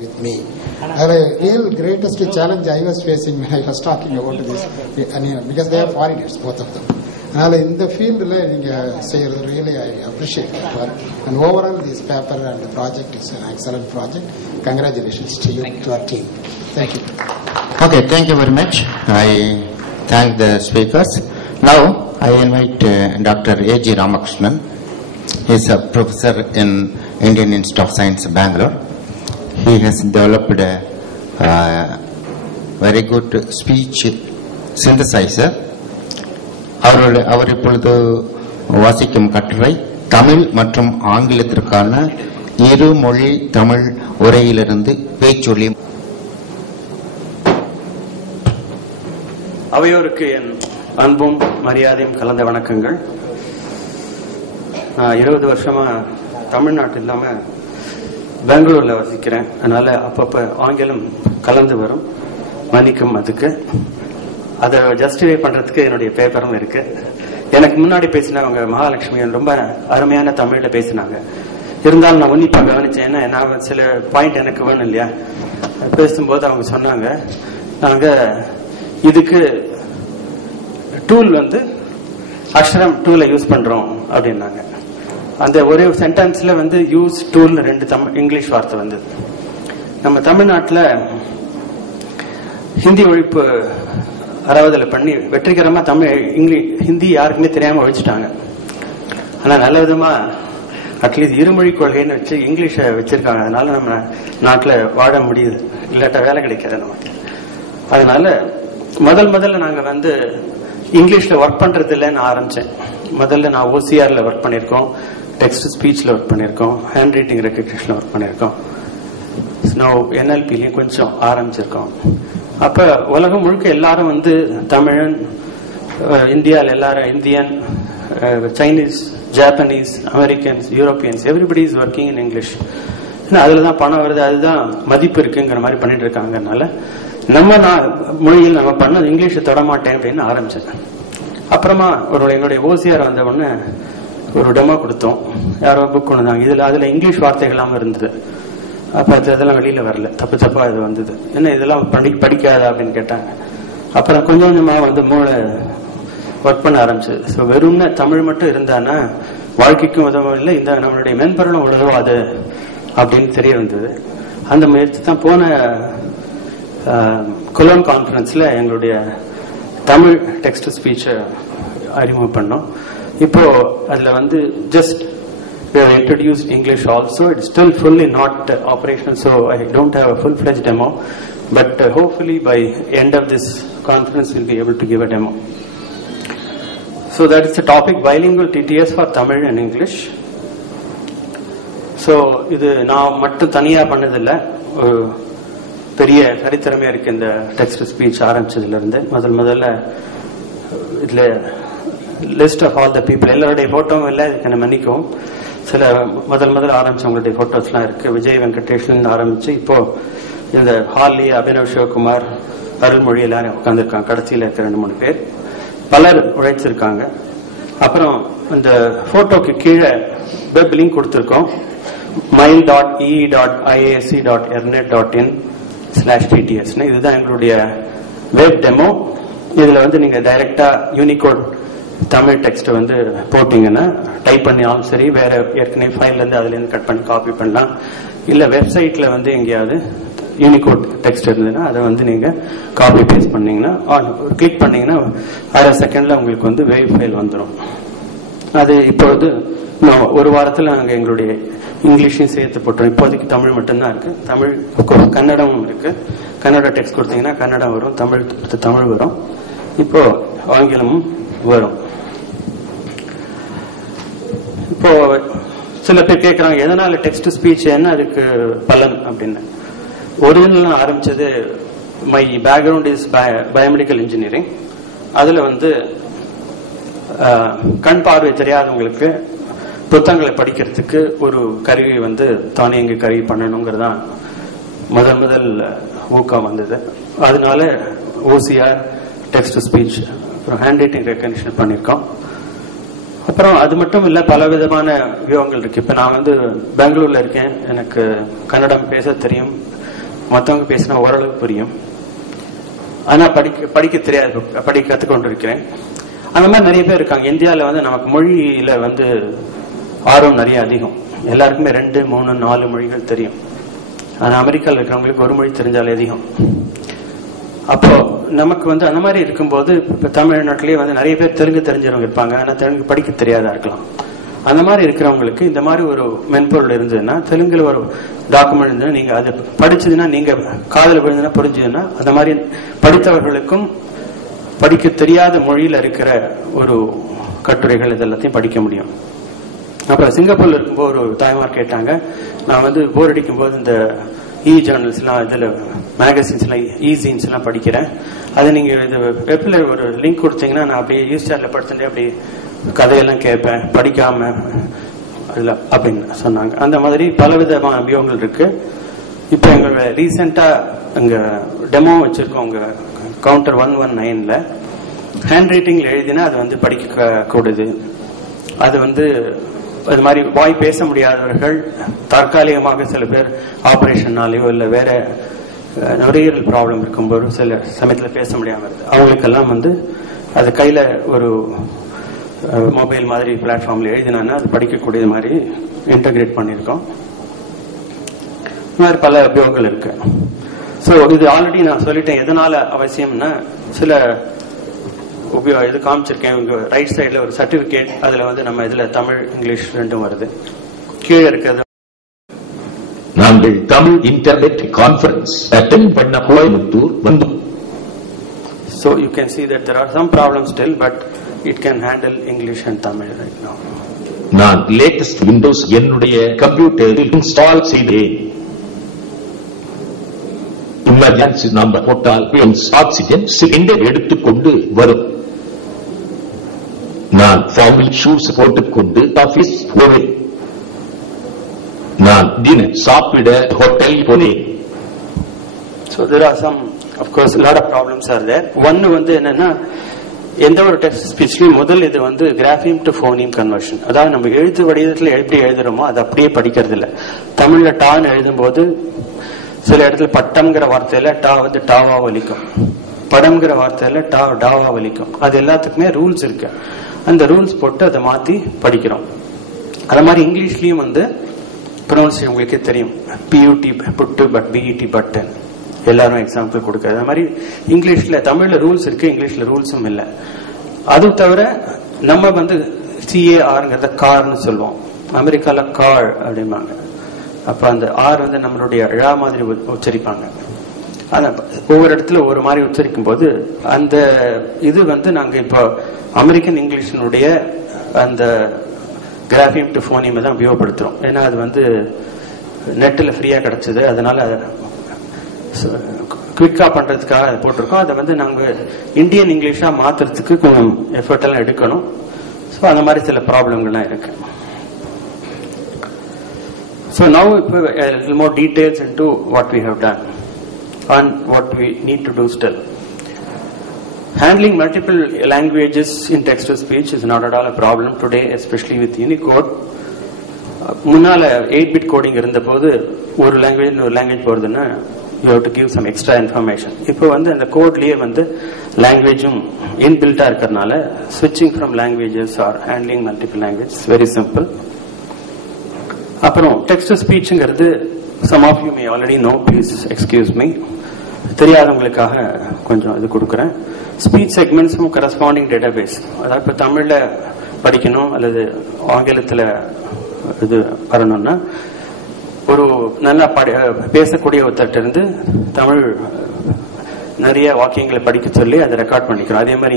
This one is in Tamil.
with me. The real greatest challenge I was facing when I was talking about this, because they are foreigners, both of them. In the field, really I appreciate that work. And overall, this paper and the project is an excellent project. Congratulations to you, to our team. Thank you. Okay, thank you very much. I thank the speakers. Now, I invite Dr. A.G. Ramakrishnan. He is a professor in Indian Institute of Science, Bangalore. He has developed a very good speech synthesizer. அவர் இப்பொழுது வாசிக்கும் கட்டுரை தமிழ் மற்றும் ஆங்கிலத்திற்கான இருமொழி தமிழ் உரையிலிருந்து பேச்சொல்லி. அவையோருக்கு என் அன்பும் மரியாதையும் கலந்த வணக்கங்கள். நான் 20 வருஷமா தமிழ்நாட்டு இல்லாம பெங்களூர்ல வசிக்கிறேன். அதனால அப்பப்ப ஆங்கிலம் கலந்து வரும், மன்னிக்கும். அதுக்கு அதை ஜஸ்டிஃபை பண்றதுக்கு என்னுடைய பேப்பரும் இருக்கு. எனக்கு முன்னாடி பேசினவங்க மகாலட்சுமி ரொம்ப அருமையான தமிழ்ல பேசினாங்க. இருந்தாலும் நான் உன்னிப்பா கவனிச்சேன். ஏன்னா நான் சில பாயிண்ட் எனக்கு வேணும் இல்லையா. பேசும்போது அவங்க சொன்னாங்க, நாங்க இதுக்கு டூல் அக்ஷரம் டூலை யூஸ் பண்றோம் அப்படின்னாங்க. அந்த ஒரே சென்டென்ஸ்ல யூஸ் டூல் 2 இங்கிலீஷ் வார்த்தை வந்தது. நம்ம தமிழ்நாட்டில் ஹிந்தி ஒழிப்பு 60 பண்ணி வெற்றிகரமா ஹிந்தி யாருக்குமே தெரியாம ஒழிச்சிட்டாங்க. ஆனா நல்ல விதமா அட்லீஸ்ட் இருமொழி கொள்கைன்னு வச்சு இங்கிலீஷை வச்சிருக்காங்க. அதனால நம்ம நாட்டில் வாழ முடியுது, இல்லாட்ட வேலை கிடைக்காது நமக்கு. அதனால முதல்ல நாங்க இங்கிலீஷ்ல ஒர்க் பண்றது இல்லைன்னு ஆரம்பிச்சேன். முதல்ல நான் ஓசிஆர்ல ஒர்க் பண்ணிருக்கோம், டெக்ஸ்ட் ஸ்பீச்ல ஒர்க் பண்ணிருக்கோம், ஹேண்ட் ரைட்டிங் ரெக்கக்னிஷன்ல ஒர்க் பண்ணிருக்கோம், NLPலையும் கொஞ்சம் ஆரம்பிச்சிருக்கோம். அப்ப உலகம் முழுக்க எல்லாரும் தமிழன், இந்தியாவில் எல்லாரும் Indian, Chinese, Japanese, Americans, Europeans, everybody is working in English. அதுலதான் பணம் வருது, அதுதான் மதிப்பு இருக்குங்கிற மாதிரி பண்ணிட்டு இருக்காங்கனால நம்ம மொழியில் நம்ம பண்ணது இங்கிலீஷை தொடமாட்டேன் அப்படின்னு ஆரம்பிச்சேன். அப்புறமா என்னுடைய ஓசிஆர் வந்த உடனே ஒரு டெமோ கொடுத்தோம். யாரோ புக் கொண்டு வந்தாங்க. அதுல இங்கிலீஷ் வார்த்தைகளாம இருந்தது. அப்ப அதெல்லாம் வெளியில வரல, தப்பா இது வந்தது. என்ன இதெல்லாம் படிக்காதா அப்படின்னு கேட்டாங்க. அப்புறம் கொஞ்சம் கொஞ்சமா மூளை ஒர்க் பண்ண ஆரம்பிச்சது. ஸோ வெறும்னா தமிழ் மட்டும் இருந்தானா வாழ்க்கைக்கும் உதவும் இல்லை, இந்த நம்மளுடைய மென்பொருளும் உதவாது அப்படின்னு தெரிய வந்தது. அந்த முயற்சி தான் போன கொலோன் கான்ஃபரன்ஸ்ல எங்களுடைய தமிழ் டெக்ஸ்ட் ஸ்பீச் அறிமுகம் பண்ணோம். இப்போ அதுல just we have introduced English also. It's still fully not operational, so I don't have a full-fledged demo, but hopefully by end of this conference we'll be able to give a demo. So that is the topic, bilingual TTS for Tamil and English. So இது நான் மட்டும் தனியா பண்ணதில்ல, ஒரு பெரிய சரித்திரமே இருக்கு இந்த டெக்ஸ்ட் ஸ்பீச் ஆரம்பிச்சதுல இருந்து. முதல்ல இதுல list of all the people, எல்லாருடைய போட்டோவும் இல்லை, இதுக்கு மன்னிக்கவும். சில முதல்ல ஆரம்பிச்சவங்களுடைய போட்டோஸ் எல்லாம் இருக்கு. விஜய் வெங்கடேஷன் ஆரம்பிச்சு இப்போ இந்த ஹார்லி, அபினவ் சிவகுமார், அருள்மொழி எல்லாரும் உட்காந்துருக்காங்க. கடைசியில இருக்க 2-3 பேர் பலர் உழைச்சிருக்காங்க. அப்புறம் இந்த போட்டோக்கு கீழே வெப் லிங்க் கொடுத்திருக்கோம், mile.ee.iasc.ernet.in/tts. இதுதான் எங்களுடைய வெப் டெமோ. இதுல நீங்க டைரக்டா யூனிகோட் தமிழ் டெக்ஸ்ட் போட்டீங்கன்னா டைப் பண்ணியாலும் சரி, வேற ஏற்கனவே ஃபைல்ல இருந்து அதுல இருந்து கட் பண்ணி காப்பி பண்ணலாம். இல்ல வெப்சைட்ல எங்கேயாவது யூனிகோட் டெக்ஸ்ட் இருந்ததுன்னா அதை நீங்க காப்பி பேஸ்ட் பண்ணீங்கன்னா, கிளிக் பண்ணீங்கன்னா 1/2 செகண்ட்ல உங்களுக்கு வேவ் ஃபைல் வந்துடும். அது இப்போது ஒரு வாரத்துல நாங்க எங்களுடைய இங்கிலீஷையும் சேர்த்து போட்டோம். இப்போதைக்கு தமிழ் மட்டும்தான் இருக்கு. தமிழ் கன்னடமும் இருக்கு. கன்னட டெக்ஸ்ட் கொடுத்தீங்கன்னா கன்னடம் வரும், தமிழ் வரும், இப்போ ஆங்கிலமும் வரும். இப்போ சில பேர் கேட்கறாங்க, எதனால டெக்ஸ்ட் ஸ்பீச், என்ன அதுக்கு பலன் அப்படின்னு. ஒரிஜினல் ஆரம்பிச்சது, my background is biomedical engineering. அதுல கண் பார்வை தெரியாதவங்களுக்கு புத்தகங்களை படிக்கிறதுக்கு ஒரு கருவி தானியங்கி கருவி பண்ணணுங்கிறதான் முதல் ஊக்கம் வந்தது. அதனால ஓசிஆர், டெக்ஸ்ட் ஸ்பீச், அப்புறம் ஹேண்ட் ரைட்டிங் ரெக்கக்னிஷன் பண்ணிருக்கோம். அப்புறம் அது மட்டும் இல்ல, பல விதமான வியூகங்கள் இருக்கு. இப்ப நான் பெங்களூர்ல இருக்கேன், எனக்கு கன்னடம் பேச தெரியும், மற்றவங்க பேசினா ஓரளவு புரியும். ஆனா படிக்க தெரியாது, படிக்க கத்துக்கொண்டு இருக்கிறேன். அந்த மாதிரி நிறைய பேர் இருக்காங்க. இந்தியாவில் வந்து நமக்கு மொழியில வந்து ஆர்வம் நிறைய அதிகம். எல்லாருக்குமே 2, 3, 4 மொழிகள் தெரியும். ஆனா அமெரிக்காவில் இருக்கிறவங்களுக்கு ஒரு மொழி தெரிஞ்சாலே அதிகம். அப்போ நமக்கு வந்து அந்த மாதிரி இருக்கும்போது இப்ப தமிழ்நாட்டிலேயே வந்து நிறைய பேர் தெலுங்கு தெரிஞ்சவங்க இருப்பாங்க, ஆனா தெலுங்கு படிக்க தெரியாதா இருக்கலாம். அந்த மாதிரி இருக்கிறவங்களுக்கு இந்த மாதிரி ஒரு மென்பொருள் இருந்ததுன்னா, தெலுங்குல ஒரு டாக்குமெண்ட் இருந்ததுன்னா, நீங்க அது படிச்சதுன்னா, நீங்க காதல விழுந்ததுன்னா புரிஞ்சதுன்னா, அந்த மாதிரி படித்தவர்களுக்கும் படிக்க தெரியாத மொழியில இருக்கிற ஒரு கட்டுரைகள் இதெல்லாத்தையும் படிக்க முடியும். அப்புறம் சிங்கப்பூர்ல இருக்கும்போது ஒரு தாய்மார் கேட்டாங்க, நான் வந்து போர் அடிக்கும் போது இந்த ஜேர்னல்ஸ் எல்லாம், இதுல மேகசின்ஸ் எல்லாம், ஜீன்ஸ் எல்லாம் படிக்கிறேன். அது நீங்க இது வெப்ல ஒரு லிங்க் கொடுத்தீங்கன்னா நான் அப்படியே ஈஸ்டர்ல படிச்சுட்டு அப்படி கதையெல்லாம் கேட்பேன், படிக்காம அதுல அப்படின்னு சொன்னாங்க. அந்த மாதிரி பலவிதமான அபியோகங்கள் இருக்கு. இப்ப எங்களோட ரீசெண்டா அங்க டெமோ வச்சிருக்கோம். உங்க கவுண்டர் 119ல ஹேண்ட் ரைட்டிங்ல எழுதினா அது வந்து படிக்க கூடுது. அது வந்து அது மாதிரி வாய் பேச முடியாதவர்கள் தற்காலிகமாக சில பேர் ஆபரேஷனாலேயோ இல்ல வேற நுரையீரல் ப்ராப்ளம் இருக்கும்போது சில சமயத்தில் பேச முடியாம இருக்கு, அவங்களுக்கெல்லாம் வந்து அது கையில ஒரு மொபைல் மாதிரி பிளாட்ஃபார்ம்ல எழுதினா அது படிக்கக்கூடிய மாதிரி இன்டகிரேட் பண்ணியிருக்கோம். இந்த மாதிரி பல உபயோகங்கள் இருக்கு. ஸோ இது ஆல்ரெடி நான் சொல்லிட்டேன். எதனால அவசியம்னா, சில இது காமிச்சிருக்கேன். உங்க ரைட் சைட்ல ஒரு சர்டிபிகேட், அதுல வந்து நம்ம இதுல தமிழ் இங்கிலீஷ் ரெண்டும் வருது. கீழே இருக்கிறது நாங்கள் தமிழ் இன்டர்நெட் கான்ஃபரன்ஸ் அட்டெண்ட் பண்ண கோயம்புத்தூர் வந்தோம். So you can see that there are some problems still, but it can handle English and Tamil right now. நான் லேட்டஸ்ட் விண்டோஸ் என்னுடைய கம்ப்யூட்டரில் இன்ஸ்டால் செய்தேன். எமர்ஜென்சி நம்பர் போட்டால் ஆக்சிஜன் சிலிண்டர் எடுத்துக்கொண்டு வரும். நான் ஃபார்மல் ஷூஸ் போட்டுக்கொண்டு ஆபீஸ் போவேன். நான் டின்னர் சாப்பிட ஹோட்டல் போனேன். So there are some, of course, a lot of problems are there. One வந்து என்னன்னா, எந்த ஒரு டெக்ஸ்ட் ஸ்பீச்லயும் முதல் இது வந்து கிராஃபீம் டு ஃபோனீம் கன்வர்ஷன். அதாவது நம்ம எழுத்து வடிவத்துல எப்படி எழுதுறோமோ அது அப்படியே படிக்கிறது இல்லை. தமிழ்ல டான்னு எழுதும் போது சில இடத்துல பட்டம்ங்கிற வார்த்தையில டா வந்து டாவா வலிக்கும், படம்ங்கிற வார்த்தையில டாவா வலிக்கும். அது எல்லாத்துக்குமே ரூல்ஸ் இருக்கு. அந்த ரூல்ஸ் போட்டு அதை மாத்தி படிக்கிறோம். அது மாதிரி இங்கிலீஷ்லயும் வந்து ப்ரொனவுன்சியேஷன் உங்களுக்கே தெரியும். P U T put but B E T but எல்லாரும் எக்ஸாம்பிள் கொடுக்கறது. அது மாதிரி இங்கிலீஷ்ல தமிழ்ல ரூல்ஸ் இருக்கு, இங்கிலீஷ்ல ரூல்ஸும் இல்லை. அது தவிர நம்ம வந்து CARங்கிறத கார்னு சொல்லுவோம். அமெரிக்கால கார் அப்படிம்பாங்க. அப்ப அந்த ஆர் வந்து நம்மளுடைய ழா மாதிரி உச்சரிப்பாங்க. ஒவ்வொரு இடத்துல ஒரு மாதிரி உச்சரிக்கும் போது அந்த இது வந்து நாங்க இப்போ அமெரிக்கன் இங்கிலீஷினுடைய அந்த கிராஃபீம் டு ஃபோனீமை தான் உபயோகப்படுத்துறோம். ஏன்னா அது வந்து நெட்ல ஃப்ரீயா கிடைச்சது, அதனால குவிக்கா பண்றதுக்காக போட்டிருக்கோம். அதை வந்து நாங்க இந்தியன் இங்கிலீஷா மாத்துறதுக்கு கொஞ்சம் எஃபர்ட் எல்லாம் எடுக்கணும். ஸோ அந்த மாதிரி சில ப்ராப்ளங்கள்லாம் இருக்கு. So now a little more details into what we have done and what we need to do still. Handling multiple languages in text-to-speech is not at all a problem today, especially with Unicode. முன்னால 8-bit coding இருந்த போது ஒரு லாங்குவேஜ் இன்னொரு லாங்குவேஜ் போறதுன்னா you have to give some extra information. இப்போ வந்து அந்த கோட்லயே வந்து லாங்குவேஜும் இன்பில்ட்டா இருக்கிறதுனால switching from languages or handling multiple languages is very simple. அப்புறம் டெக்ஸ்ட் டு ஸ்பீச்ங்கிறது some of you may already know, please excuse me. தெரியாதவங்களுக்காக கொஞ்சம் இது கொடுக்குறேன். ஸ்பீச் செக்மெண்ட்ஸும் கரஸ்பாண்டிங் டேட்டாபேஸ். அதாவது இப்போ தமிழ்ல படிக்கணும் அல்லது ஆங்கிலத்தில் இது வரணும்னா ஒரு நல்லா பேசக்கூடிய ஒருத்தர்கிட்ட இருந்து தமிழ் நிறைய வாக்கியங்களை படிக்க சொல்லி அதை ரெக்கார்ட் பண்ணிக்கிறோம். அதே மாதிரி